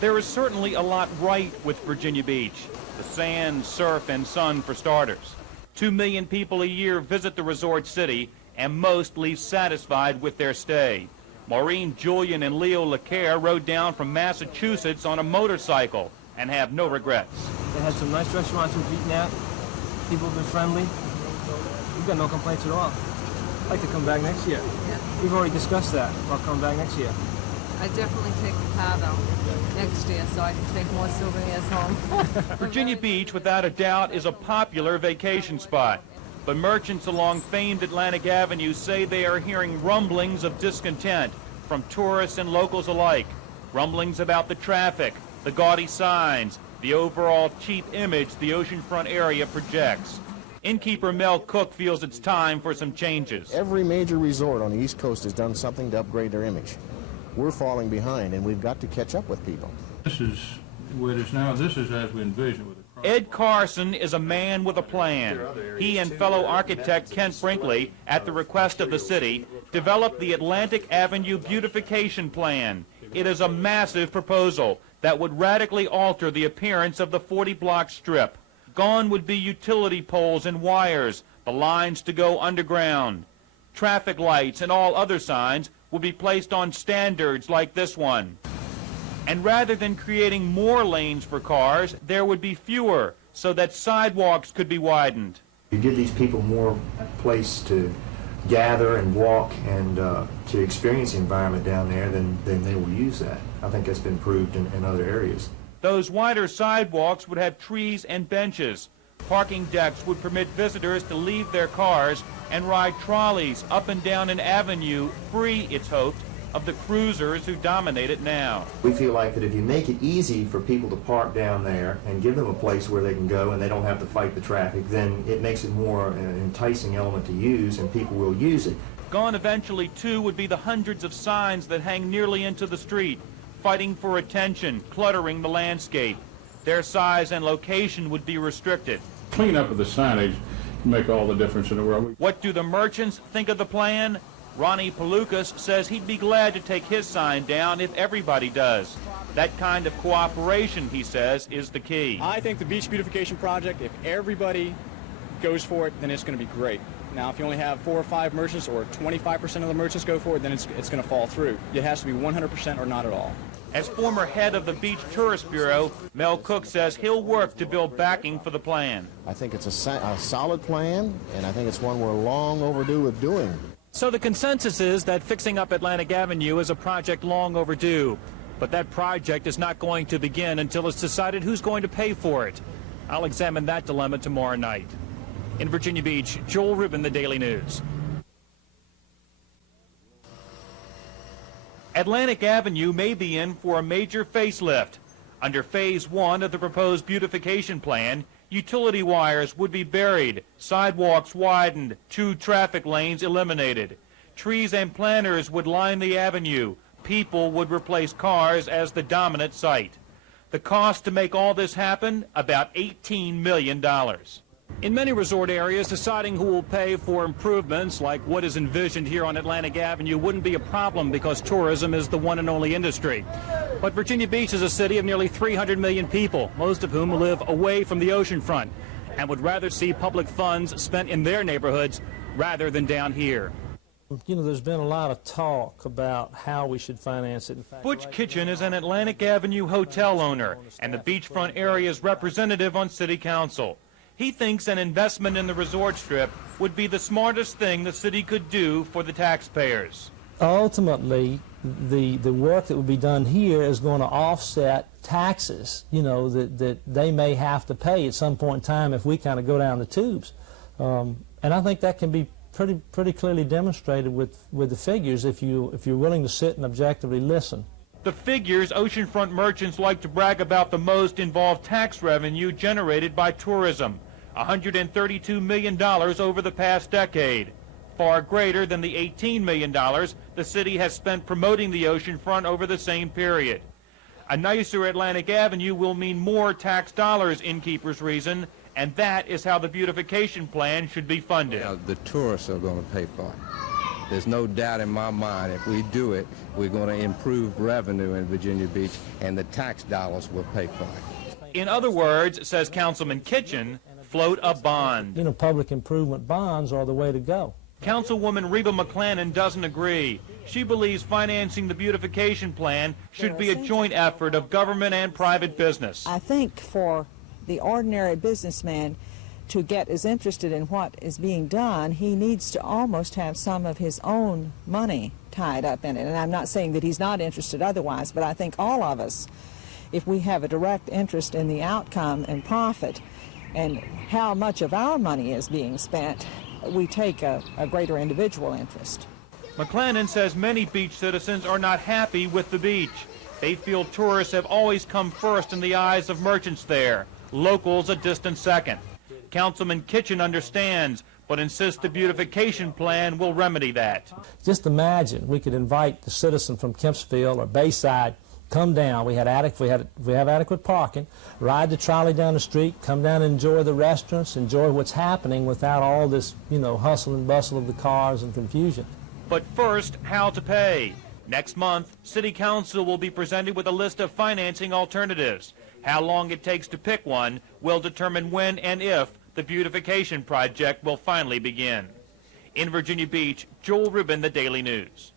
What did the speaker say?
There is certainly a lot right with Virginia Beach. The sand, surf, and sun for starters. 2 million people a year visit the resort city, and most leave satisfied with their stay. Maureen, Julian, and Leo LeCaire rode down from Massachusetts on a motorcycle and have no regrets. They had some nice restaurants we've eaten at. People have been friendly. We've got no complaints at all. I'd like to come back next year. Yeah. We've already discussed that about coming back next year. I definitely take the car though next year so I can take more souvenirs home. Virginia Beach, without a doubt, is a popular vacation spot. But merchants along famed Atlantic Avenue say they are hearing rumblings of discontent from tourists and locals alike. Rumblings about the traffic, the gaudy signs, the overall cheap image the oceanfront area projects. Innkeeper Mel Cook feels it's time for some changes. Every major resort on the East Coast has done something to upgrade their image. We're falling behind, and we've got to catch up with people. This is where it is now. This is as we envisioned with the Ed Carson is a man with a plan. He and fellow architect Kent Brinkley, at the request of the city, developed the Atlantic Avenue beautification plan. It is a massive proposal that would radically alter the appearance of the 40-block strip. Gone would be utility poles and wires, the lines to go underground. Traffic lights and all other signs will be placed on standards like this one. And rather than creating more lanes for cars, there would be fewer, so that sidewalks could be widened. You give these people more place to gather and walk and to experience the environment down there, then they will use that. I think that's been proved in other areas. Those wider sidewalks would have trees and benches. Parking decks would permit visitors to leave their cars and ride trolleys up and down an avenue free, it's hoped, of the cruisers who dominate it now. We feel like that if you make it easy for people to park down there and give them a place where they can go and they don't have to fight the traffic, then it makes it more an enticing element to use, and people will use it. Gone eventually, too, would be the hundreds of signs that hang nearly into the street, fighting for attention, cluttering the landscape. Their size and location would be restricted. clean up of the signage can make all the difference in the world. What do the merchants think of the plan? Ronnie Palukas says he'd be glad to take his sign down if everybody does. That kind of cooperation, he says, is the key. I think the beach beautification project, if everybody goes for it, then it's going to be great. Now, if you only have 4 or 5 merchants or 25% of the merchants go for it, then it's going to fall through. It has to be 100% or not at all. As former head of the Beach Tourist Bureau, Mel Cook says he'll work to build backing for the plan. I think it's a solid plan, and I think it's one we're long overdue with doing. So the consensus is that fixing up Atlantic Avenue is a project long overdue. But that project is not going to begin until it's decided who's going to pay for it. I'll examine that dilemma tomorrow night. In Virginia Beach, Joel Rubin, The Daily News. Atlantic Avenue may be in for a major facelift. Under Phase 1 of the proposed beautification plan, utility wires would be buried, sidewalks widened, 2 traffic lanes eliminated. Trees and planters would line the avenue. People would replace cars as the dominant site. The cost to make all this happen, about $18 million. In many resort areas, deciding who will pay for improvements like what is envisioned here on Atlantic Avenue wouldn't be a problem because tourism is the one and only industry. But Virginia Beach is a city of nearly 300 million people, most of whom live away from the oceanfront and would rather see public funds spent in their neighborhoods rather than down here. You know, there's been a lot of talk about how we should finance it. In fact, Butch Kitchen is an Atlantic Avenue hotel owner and the beachfront area's representative on City Council. He thinks an investment in the resort strip would be the smartest thing the city could do for the taxpayers. ultimately, the work that would be done here is going to offset taxes, you know, that they may have to pay at some point in time if we kind of go down the tubes. And I think that can be pretty clearly demonstrated with the figures if you're willing to sit and objectively listen. The figures oceanfront merchants like to brag about the most involve tax revenue generated by tourism, $132 million over the past decade, far greater than the $18 million the city has spent promoting the oceanfront over the same period. A nicer Atlantic Avenue will mean more tax dollars, innkeepers reason, and that is how the beautification plan should be funded. The tourists are going to pay for it. There's no doubt in my mind if we do it, we're going to improve revenue in Virginia Beach, and the tax dollars will pay for it. In other words, says Councilman Kitchen, float a bond. You know, public improvement bonds are the way to go. Councilwoman Reba McClanahan doesn't agree. She believes financing the beautification plan should be a joint effort of government and private business. I think for the ordinary businessman to get as interested in what is being done, he needs to almost have some of his own money tied up in it. And I'm not saying that he's not interested otherwise, but I think all of us, if we have a direct interest in the outcome and profit and how much of our money is being spent, we take a greater individual interest. McClanahan says many beach citizens are not happy with the beach. They feel tourists have always come first in the eyes of merchants there, locals a distant second. Councilman Kitchen understands, but insists the beautification plan will remedy that. Just imagine we could invite the citizen from Kempsville or Bayside, come down, we have adequate parking, ride the trolley down the street, come down and enjoy the restaurants, enjoy what's happening without all this, you know, hustle and bustle of the cars and confusion. But first, how to pay. Next month, City Council will be presented with a list of financing alternatives. How long it takes to pick one will determine when and if the beautification project will finally begin. In Virginia Beach, Joel Rubin, The Daily News.